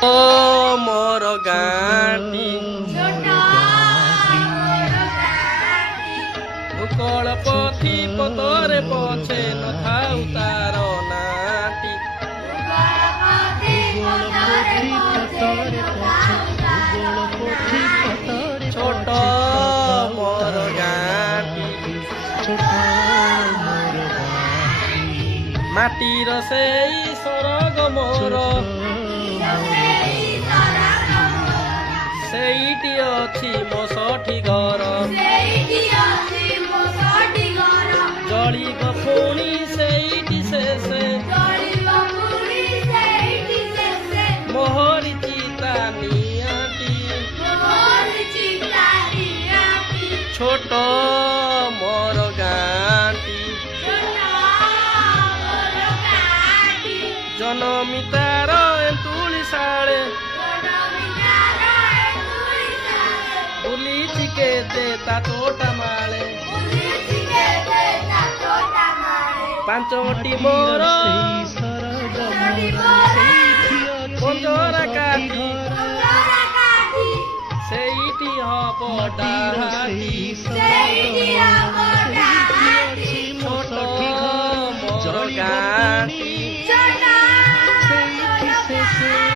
ও মোর গাঁটি উকଳ ପଥି ପତରେ ପଛେ ନଥାଉ ତାର ନାଟି ଛୋଟ ମୋର ଗାଁଟି ମାଟିର ସେଇ ସରଗ ମୋର ସେଇଠି ଅଛି ମୋ ଷଠି ଘର ଜଳିବ ପୁଣି ସେଇଠି ଶେଷେ ମୋହରି ଚିତା ନିଆଟି ଛୋଟ ମୋର ଗାଁଟି ଜନମି ତାର ଏନ୍ତୁଳି ଶାଳେ ବୁଲିଛି କେତେ ତା ତୋଟା ମାଳେ ପାଞ୍ଚଟି ମୋର ପଞ୍ଜରା କାଠି ସେଇଠି ହବ ଡାହାଟି